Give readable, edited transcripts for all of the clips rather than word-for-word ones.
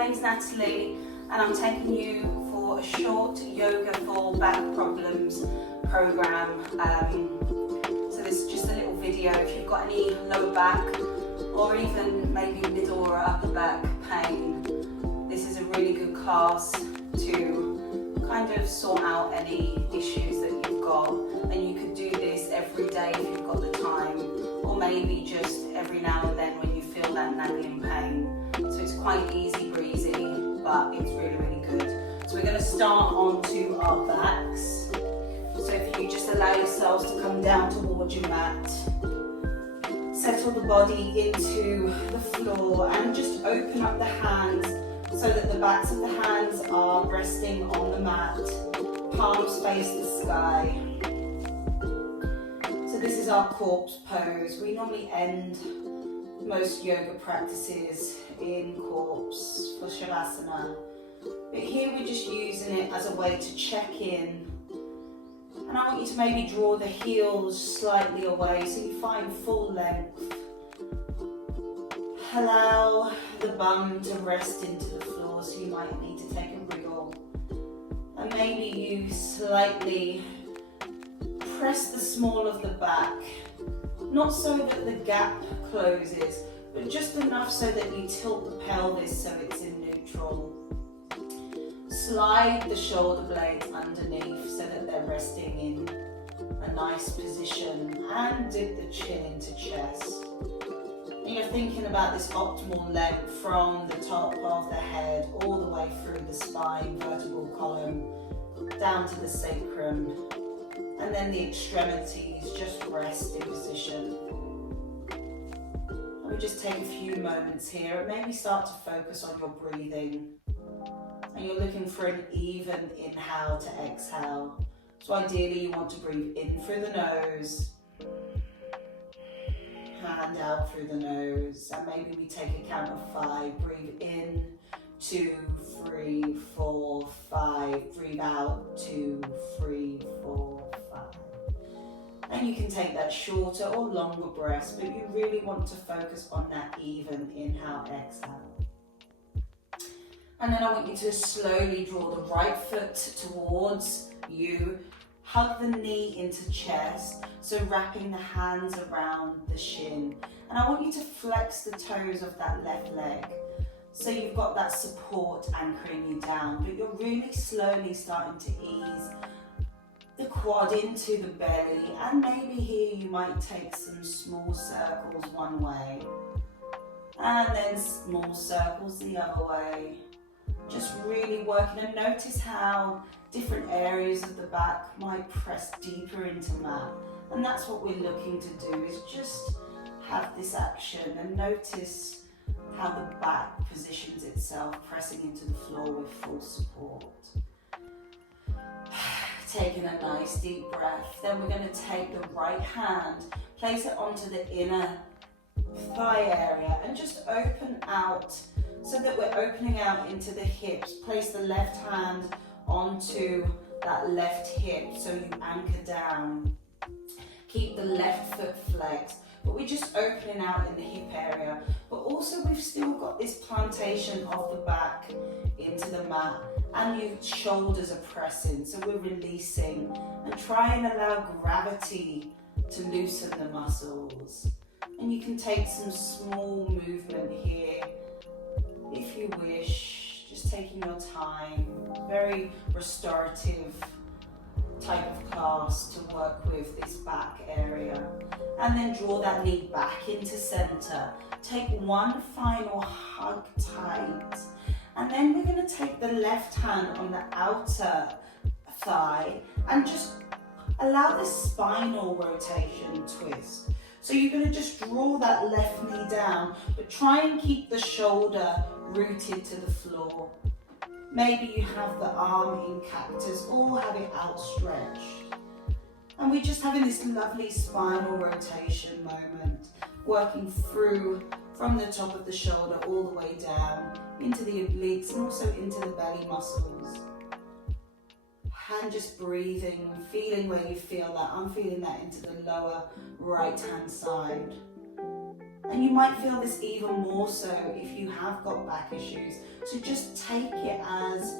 name's Natalie and I'm taking you for a short yoga for back problems program. So this is just a little video. If you've got any lower back or even maybe middle or upper back pain, this is a really good class to kind of sort out any issues that you've got. And you could do this every day if you've got the time, or maybe just every now and then when you feel that nagging pain. So it's quite easy breezy, but it's really, really good. So we're going to start onto our backs. So if you just allow yourselves to come down towards your mat, settle the body into the floor and just open up the hands so that the backs of the hands are resting on the mat, palms face the sky. So this is our corpse pose. We normally end most yoga practices in corpse for Shavasana, but here we're just using it as a way to check in. And I want you to maybe draw the heels slightly away so you find full length. Allow the bum to rest into the floor, so you might need to take a wriggle. And maybe you slightly press the small of the back, not so that the gap closes, but just enough so that you tilt the pelvis so it's in neutral. Slide the shoulder blades underneath so that they're resting in a nice position, and dip the chin into chest. And you're thinking about this optimal length from the top of the head all the way through the spine, vertebral column, down to the sacrum, and then the extremities just rest in position. And we just take a few moments here and maybe start to focus on your breathing. And you're looking for an even inhale to exhale. So ideally you want to breathe in through the nose and out through the nose. And maybe we take a count of 5. Breathe in, 2, 3, 4, 5. Breathe out, 2, 3, 4, 5. And you can take that shorter or longer breaths, but you really want to focus on that even inhale, exhale. And then I want you to slowly draw the right foot towards you. Hug the knee into chest, so wrapping the hands around the shin. And I want you to flex the toes of that left leg, so you've got that support anchoring you down, but you're really slowly starting to ease the quad into the belly. And maybe here you might take some small circles one way, and then small circles the other way. Just really working, and notice how different areas of the back might press deeper into mat. And that's what we're looking to do, is just have this action and notice how the back positions itself, pressing into the floor with full support. Taking a nice deep breath. Then we're going to take the right hand, place it onto the inner thigh area and just open out, so that we're opening out into the hips. Place the left hand onto that left hip so you anchor down. Keep the left foot flexed, but we're just opening out in the hip area. But also we've still got this plantation of the back into the mat, and your shoulders are pressing, so we're releasing. And try and allow gravity to loosen the muscles. And you can take some small movement here if you wish, just taking your time. Very restorative type of class to work with this back area. And then draw that knee back into center. Take one final hug tight. And then we're going to take the left hand on the outer thigh and just allow this spinal rotation twist. So you're going to just draw that left knee down, but try and keep the shoulder rooted to the floor. Maybe you have the arm in cactus or have it outstretched. And we're just having this lovely spinal rotation moment, working through from the top of the shoulder all the way down into the obliques and also into the belly muscles. And just breathing, feeling where you feel that. I'm feeling that into the lower right hand side. And you might feel this even more so if you have got back issues. So just take it as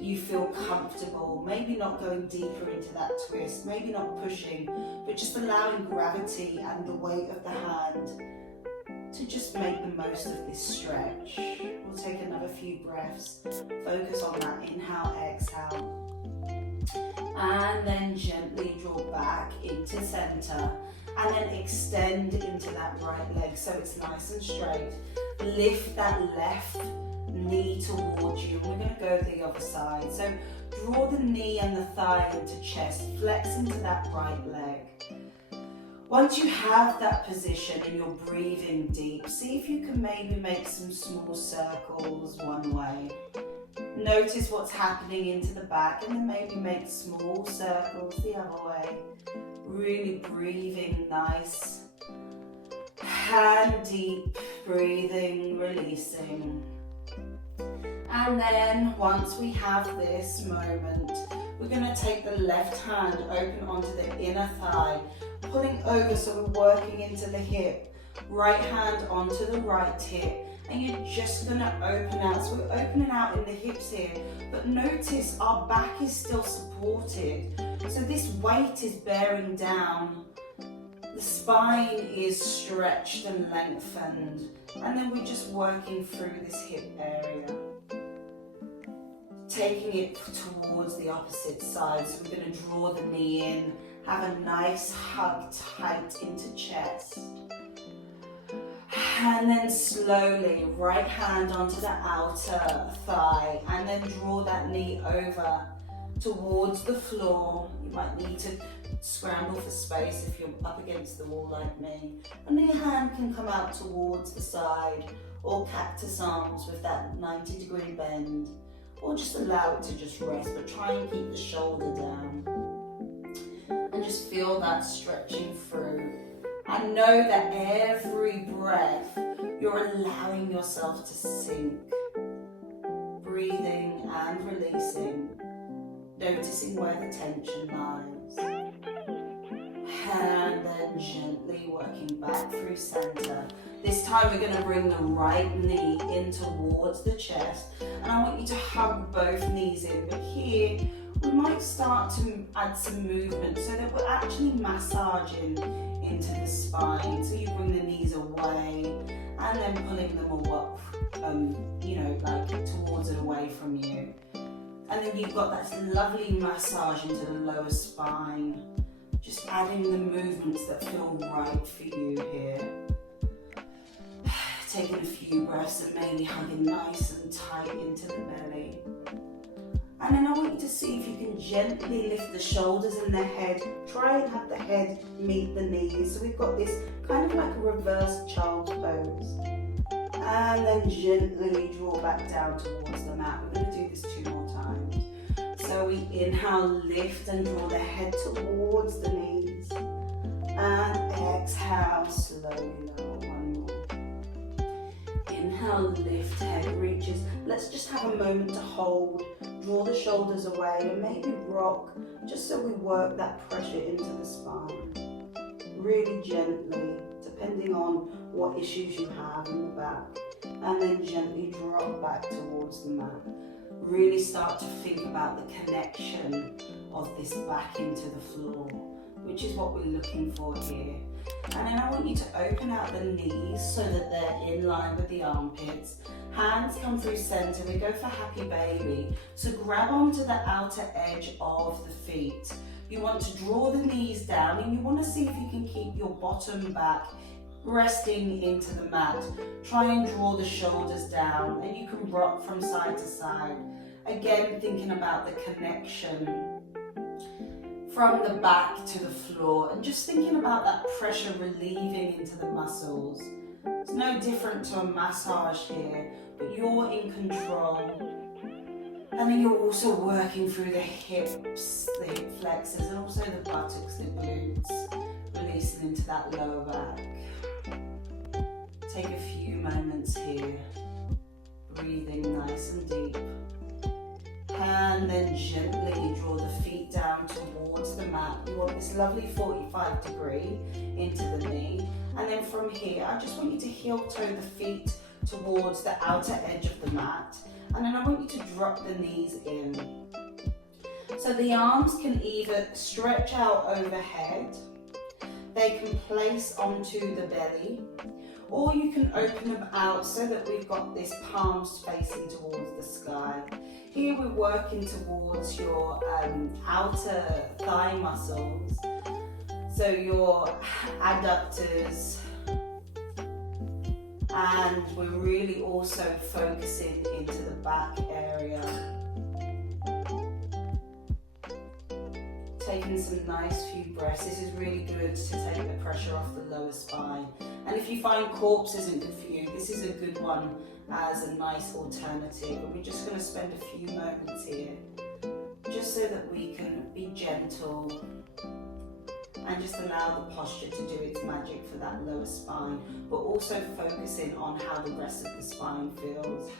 you feel comfortable, maybe not going deeper into that twist, maybe not pushing, but just allowing gravity and the weight of the hand to just make the most of this stretch. We'll take another few breaths, focus on that inhale, exhale, and then gently draw back into center, and then extend into that right leg so it's nice and straight. Lift that left knee towards you, and we're going to go the other side. So draw the knee and the thigh into chest, flex into that right leg. Once you have that position and you're breathing deep, see if you can maybe make some small circles one way. Notice what's happening into the back, and then maybe make small circles the other way. Really breathing nice. Hand deep, breathing, releasing. And then once we have this moment, we're going to take the left hand open onto the inner thigh, pulling over so we're working into the hip. Right hand onto the right hip, and you're just going to open out. So we're opening out in the hips here, but notice our back is still supported. So this weight is bearing down. The spine is stretched and lengthened, and then we're just working through this hip area. Taking it towards the opposite side, so we're going to draw the knee in, have a nice hug tight into chest. And then slowly, right hand onto the outer thigh, and then draw that knee over towards the floor. You might need to scramble for space if you're up against the wall like me. And then your hand can come out towards the side, or cactus arms with that 90-degree bend. Or just allow it to just rest, but try and keep the shoulder down. And just feel that stretching through. And know that every breath, you're allowing yourself to sink. Breathing and releasing. Noticing where the tension lies. And then gently working back through center. This time we're going to bring the right knee in towards the chest, and I want you to hug both knees in, but here we might start to add some movement so that we're actually massaging into the spine. So you bring the knees away and then pulling them up, like towards and away from you. And then you've got that lovely massage into the lower spine. Just adding the movements that feel right for you here. Taking a few breaths and maybe hugging nice and tight into the belly. And then I want you to see if you can gently lift the shoulders and the head. Try and have the head meet the knees. So we've got this kind of like a reverse child's pose. And then gently draw back down towards the mat. We're going to do this 2 more times. So we inhale, lift and draw the head towards the knees. And exhale, slowly lower. 1 more. Inhale, lift, head reaches. Let's just have a moment to hold. Draw the shoulders away and maybe rock, just so we work that pressure into the spine. Really gently, depending on what issues you have in the back. And then gently drop back towards the mat. Really start to think about the connection of this back into the floor, which is what we're looking for here. And then I want you to open out the knees so that they're in line with the armpits. Hands come through center. We go for happy baby. So grab onto the outer edge of the feet. You want to draw the knees down, and you want to see if you can keep your bottom back resting into the mat. Try and draw the shoulders down, and you can rock from side to side. Again, thinking about the connection from the back to the floor, and just thinking about that pressure relieving into the muscles. It's no different to a massage here, but you're in control. And then you're also working through the hips, the hip flexors, and also the buttocks, the glutes, releasing into that lower back. Take a few moments here, breathing nice and deep. And then gently draw the feet down towards the mat. mat. You want this lovely 45 degree into the knee. And then from here, I just want you to heel toe the feet towards the outer edge of the mat. And then I want you to drop the knees in. So the arms can either stretch out overhead, they can place onto the belly, or you can open them out so that we've got this palms facing towards the sky. Here we're working towards your outer thigh muscles, so your adductors, and we're really also focusing into the back area. Taking some nice few breaths. This is really good to take the pressure off the lower spine. And if you find corpse isn't good for you, this is a good one as a nice alternative. And we're just going to spend a few moments here, just so that we can be gentle and just allow the posture to do its magic for that lower spine, but also focusing on how the rest of the spine feels.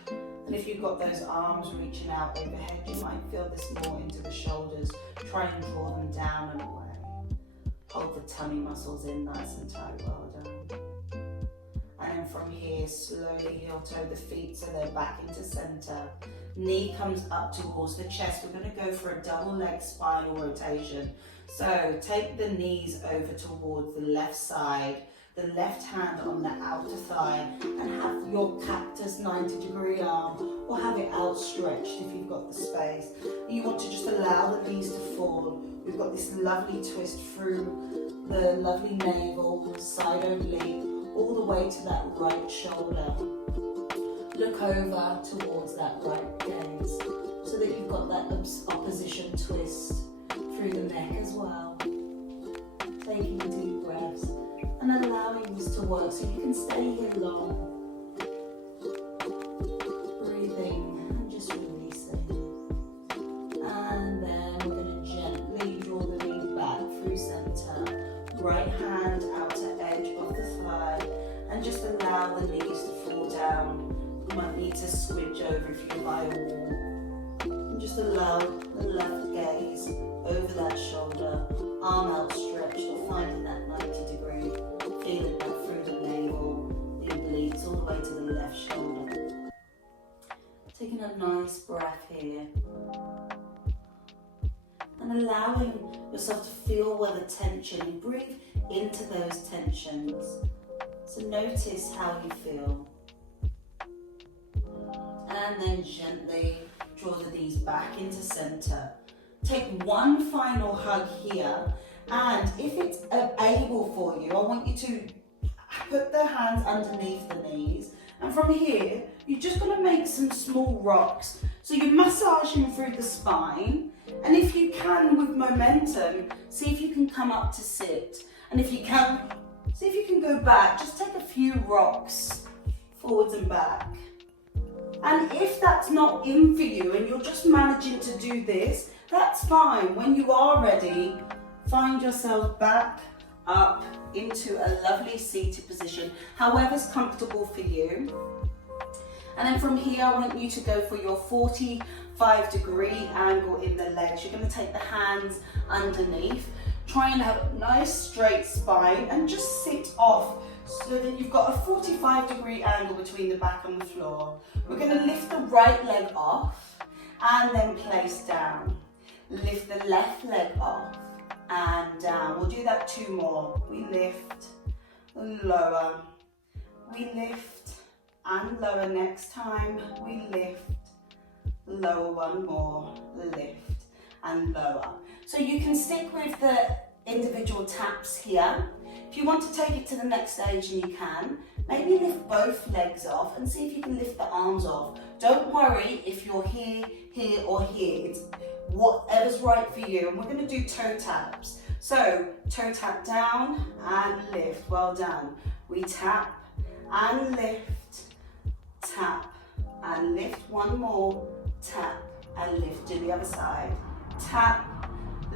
And if you've got those arms reaching out overhead, you might feel this more into the shoulders. Try and draw them down and away. Hold the tummy muscles in nice and tight, well done. And then from here, slowly heel toe the feet so they're back into center. Knee comes up towards the chest. We're going to go for a double leg spinal rotation. So take the knees over towards the left side, the left hand on the outer thigh, and have your cactus 90-degree arm, or have it outstretched if you've got the space. You want to just allow the knees to fall. We've got this lovely twist through the lovely navel, side oblique, all the way to that right shoulder. Look over towards that right gaze, so that you've got that opposition twist through the neck as well. Taking deep breaths and allowing this to work so you can stay here long. Breathing and just releasing. And then we're going to gently draw the knee back through center. Right hand outer edge of the thigh, and just allow the knees to fall down. You might need to switch over if you're by a wall. And just allow the left gaze over that shoulder, arm outstretched, or finding that 90 degree, feeling that through the navel, the obliques, all the way to the left shoulder. Taking a nice breath here, and allowing yourself to feel where the tension, breathe into those tensions. So notice how you feel. And then gently draw the knees back into center. Take one final hug here, and if it's able for you, I want you to put the hands underneath the knees, and from here, you're just going to make some small rocks. So you're massaging through the spine, and if you can, with momentum, see if you can come up to sit, and if you can, see if you can go back. Just take a few rocks forwards and back. And if that's not in for you and you're just managing to do this, that's fine. When you are ready, find yourself back up into a lovely seated position, however's comfortable for you. And then from here, I want you to go for your 45-degree angle in the legs. You're going to take the hands underneath. Try and have a nice straight spine and just sit off so that you've got a 45-degree angle between the back and the floor. We're going to lift the right leg off and then place down. Lift the left leg off and down. We'll do that 2 more. We lift, lower. We lift and lower. Next time we lift, lower. 1 more. Lift and lower. So you can stick with the individual taps here. If you want to take it to the next stage, and you can, maybe lift both legs off and see if you can lift the arms off. Don't worry if you're here, here or here. It's whatever's right for you. And we're going to do toe taps. So toe tap down and lift. Well done. We tap and lift, tap and lift. 1 more. Tap and lift. Do the other side. Tap,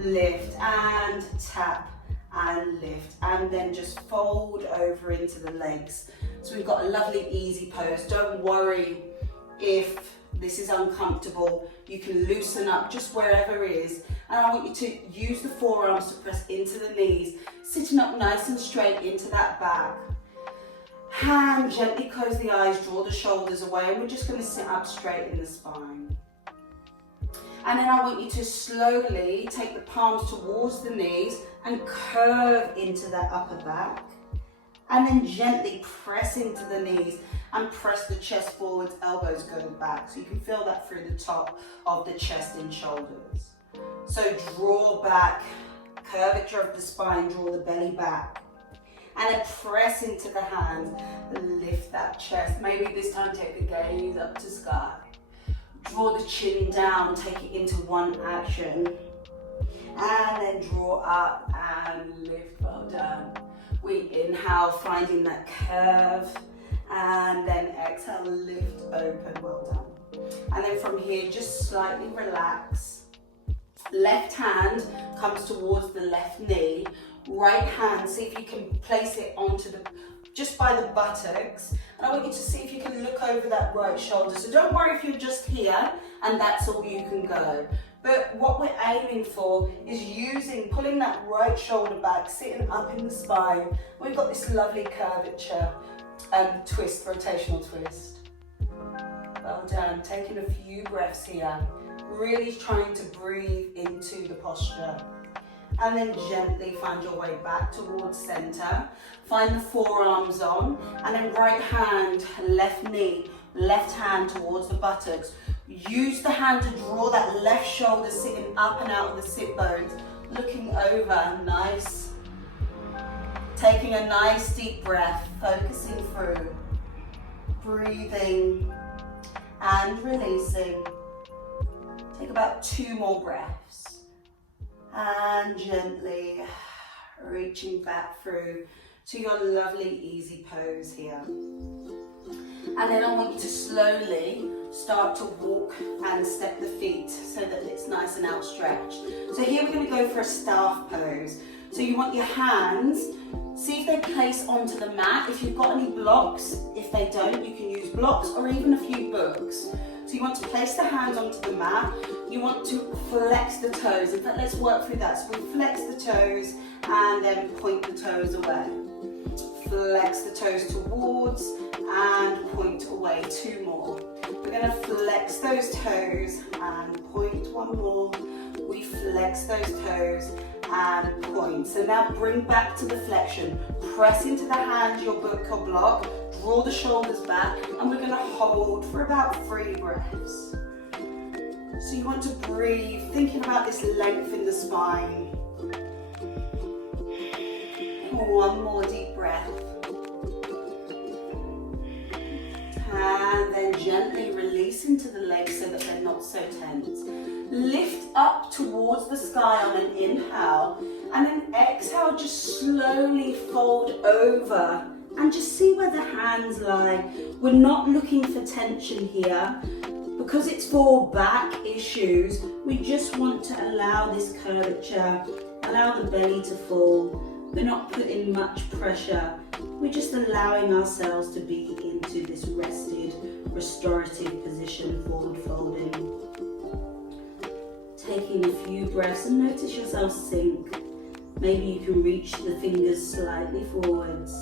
lift and tap and lift, and then just fold over into the legs. So we've got a lovely easy pose. Don't worry if this is uncomfortable. You can loosen up just wherever it is, And I want you to use the forearms to press into the knees, sitting up nice and straight into that back. Hand gently close the eyes, draw the shoulders away, and we're just going to sit up straight in the spine. And then I want you to slowly take the palms towards the knees and curve into that upper back. And then gently press into the knees and press the chest forwards, elbows go back. So you can feel that through the top of the chest and shoulders. So draw back, curvature of the spine, draw the belly back. And then press into the hands, lift that chest. Maybe this time take the gaze up to sky. Draw the chin down, take it into one action. And then draw up and lift, well done. We inhale, finding that curve. And then exhale, lift, open, well done. And then from here, just slightly relax. Left hand comes towards the left knee. Right hand, see if you can place it onto just by the buttocks. And I want you to see if you can look over that right shoulder. So don't worry if you're just here and that's all you can go. But what we're aiming for is pulling that right shoulder back, sitting up in the spine. We've got this lovely curvature and twist, rotational twist. Well done. Taking a few breaths here. Really trying to breathe into the posture. And then gently find your way back towards center. Find the forearms on, and then right hand, left knee, left hand towards the buttocks. Use the hand to draw that left shoulder sitting up and out of the sit bones, looking over, nice. Taking a nice deep breath, focusing through, breathing and releasing. Take about 2 more breaths. And gently reaching back through to your lovely easy pose here. And then I want you to slowly start to walk and step the feet so that it's nice and outstretched. So here we're going to go for a staff pose. So you want your hands, see if they place onto the mat. If you've got any blocks, if they don't, you can use blocks or even a few books. So you want to place the hands onto the mat. You want to flex the toes. In fact, let's work through that. So we flex the toes and then point the toes away. Flex the toes towards and point away. 2 more. We're going to flex those toes and point. 1 more. We flex those toes and point. So now bring back to the flexion. Press into the hand, your book or block. Draw the shoulders back, and we're going to hold for about 3 breaths. So you want to breathe, thinking about this length in the spine. 1 more deep breath. And then gently release into the legs so that they're not so tense. Lift up towards the sky on an inhale, and then exhale, just slowly fold over. And just see where the hands lie. We're not looking for tension here. Because it's for back issues, we just want to allow this curvature, allow the belly to fall. We're not putting much pressure. We're just allowing ourselves to be into this rested, restorative position, forward folding. Taking a few breaths and notice yourself sink. Maybe you can reach the fingers slightly forwards.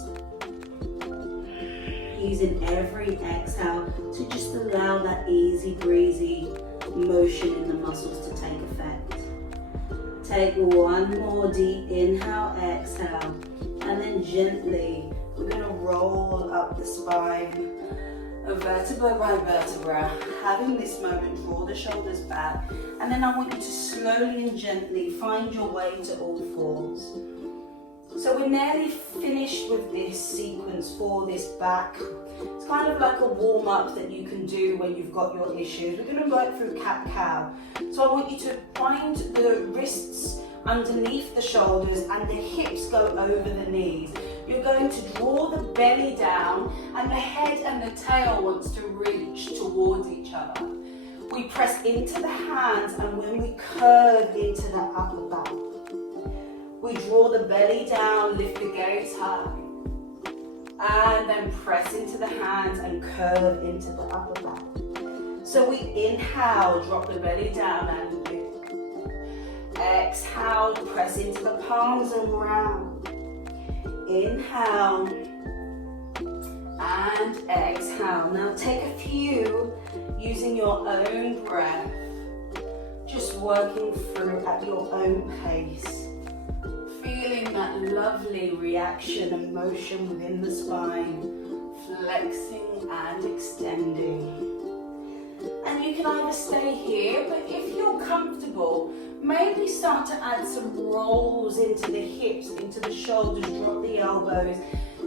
Using every exhale to just allow that easy breezy motion in the muscles to take effect. Take 1 more deep inhale, exhale, and then gently we're going to roll up the spine, vertebra by vertebra. Having this moment, draw the shoulders back, and then I want you to slowly and gently find your way to all 4s. So we're nearly finished with this sequence for this back. It's kind of like a warm-up that you can do when you've got your issues. We're going to work through cat-cow. So I want you to find the wrists underneath the shoulders and the hips go over the knees. You're going to draw the belly down and the head and the tail wants to reach towards each other. We press into the hands, and when we curve into the upper back, we draw the belly down, lift the gaze high, and then press into the hands and curve into the upper back. So we inhale, drop the belly down and lift. exhale, press into the palms and round. Inhale and exhale. Now take a few using your own breath, just working through at your own pace, feeling that lovely reaction and motion within the spine, flexing and extending. And you can either stay here, but if you're comfortable, maybe start to add some rolls into the hips, into the shoulders, drop the elbows,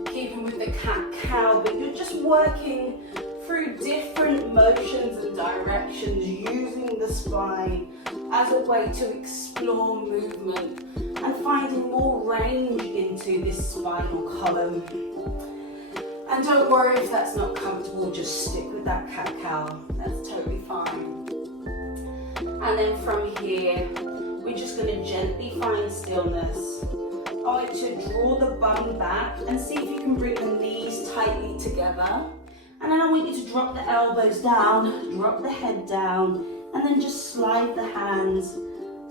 keeping with the cat-cow, but you're just working through different motions and directions, using the spine as a way to explore movement and finding more range into this spinal column. And don't worry if that's not comfortable, just stick with that cat-cow, that's totally fine. And then from here, we're just going to gently find stillness. I like to draw the bum back and see if you can bring the knees tightly together. And then I want you to drop the elbows down, drop the head down, and then just slide the hands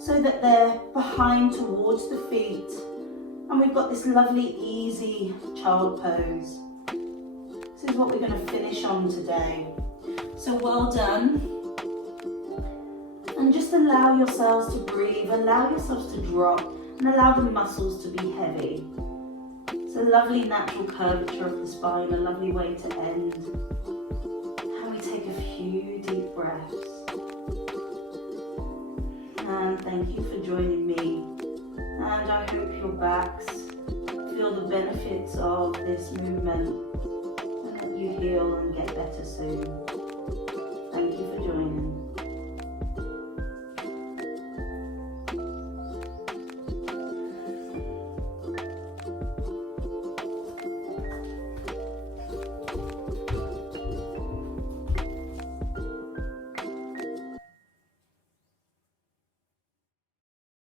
so that they're behind towards the feet. And we've got this lovely, easy child pose. This is what we're going to finish on today. So well done. And just allow yourselves to breathe, allow yourselves to drop, and allow the muscles to be heavy. It's a lovely natural curvature of the spine, a lovely way to end. And we take a few deep breaths. And thank you for joining me. And I hope your backs feel the benefits of this movement and that you heal and get better soon.